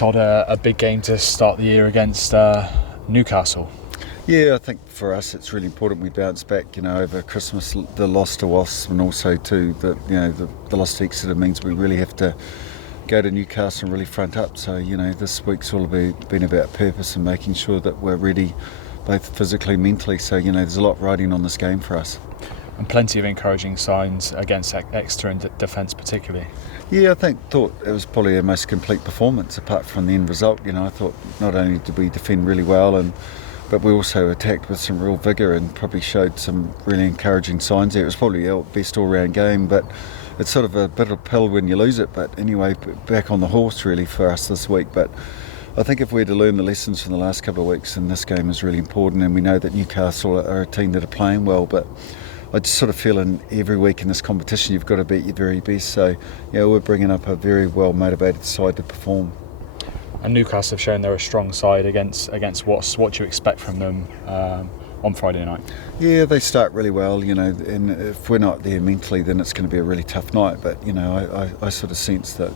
Todd, a big game to start the year against Newcastle. Yeah, I think for us it's really important we bounce back. Over Christmas, the loss to Wasps, and also too the loss to Exeter means we really have to go to Newcastle and really front up. So this week's all been about purpose and making sure that we're ready, both physically and mentally. So there's a lot riding on this game for us. And plenty of encouraging signs against Exeter in defence particularly. Yeah, I thought it was probably our most complete performance apart from the end result. I thought not only did we defend really well, but we also attacked with some real vigour and probably showed some really encouraging signs there. It was probably our best all-round game, but it's sort of a bit of a pill when you lose it. But anyway, back on the horse really for us this week. But I think if we're to learn the lessons from the last couple of weeks, then this game is really important, and we know that Newcastle are a team that are playing well, but I just sort of feel in every week in this competition you've got to be at your very best. So we're bringing up a very well motivated side to perform. And Newcastle have shown they're a strong side against Wasps. What do you expect from them on Friday night? Yeah, they start really well, and if we're not there mentally, then it's going to be a really tough night. But I sort of sense that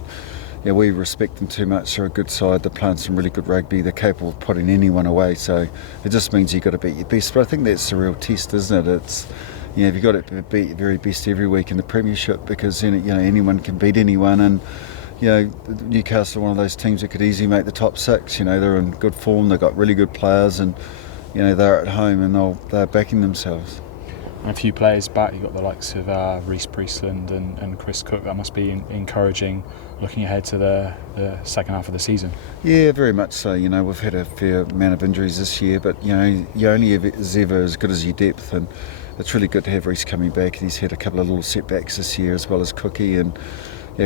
we respect them too much. They're a good side. They're playing some really good rugby. They're capable of putting anyone away. So it just means you've got to be at your best. But I think that's the real test, isn't it? It's you've got to be at your very best every week in the Premiership, because anyone can beat anyone, and Newcastle are one of those teams that could easily make the top six. They're in good form. They've got really good players, and they're at home and they're backing themselves. And a few players back. You've got the likes of Reece Priestland and Chris Cook. That must be encouraging looking ahead to the second half of the season. Yeah, very much so. We've had a fair amount of injuries this year, but you only is ever as good as your depth, and it's really good to have Reece coming back. He's had a couple of little setbacks this year, as well as Cookie, and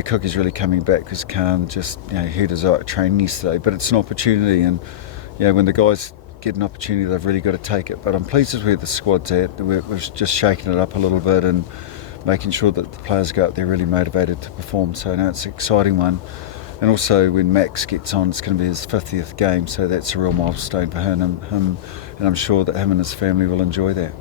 Cookie's really coming back because Khan just hurt his eye at training yesterday. But it's an opportunity, and when the guys get an opportunity, they've really got to take it. But I'm pleased with where the squad's at. We've just shaken it up a little bit and making sure that the players go out there really motivated to perform. So now it's an exciting one. And also when Max gets on, it's going to be his 50th game, so that's a real milestone for him, and I'm sure that him and his family will enjoy that.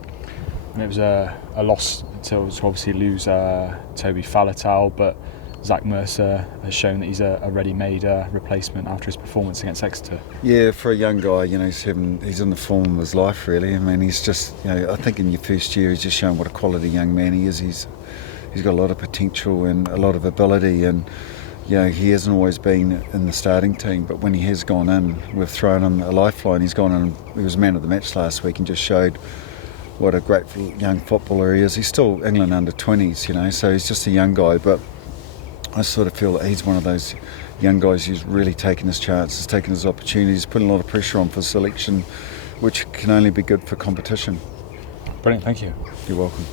And it was a loss to obviously lose Toby Faletau, but Zach Mercer has shown that he's a ready-made replacement after his performance against Exeter. Yeah, for a young guy, he's in the form of his life really. I mean, he's just, I think in your first year he's just shown what a quality young man he is. He's got a lot of potential and a lot of ability, and he hasn't always been in the starting team, but when he has gone in, we've thrown him a lifeline. He's gone in, he was man of the match last week and just showed what a great young footballer he is. He's still England under 20s, so he's just a young guy, but I sort of feel that he's one of those young guys who's really taken his chances, taken his opportunities, putting a lot of pressure on for selection, which can only be good for competition. Brilliant, thank you. You're welcome.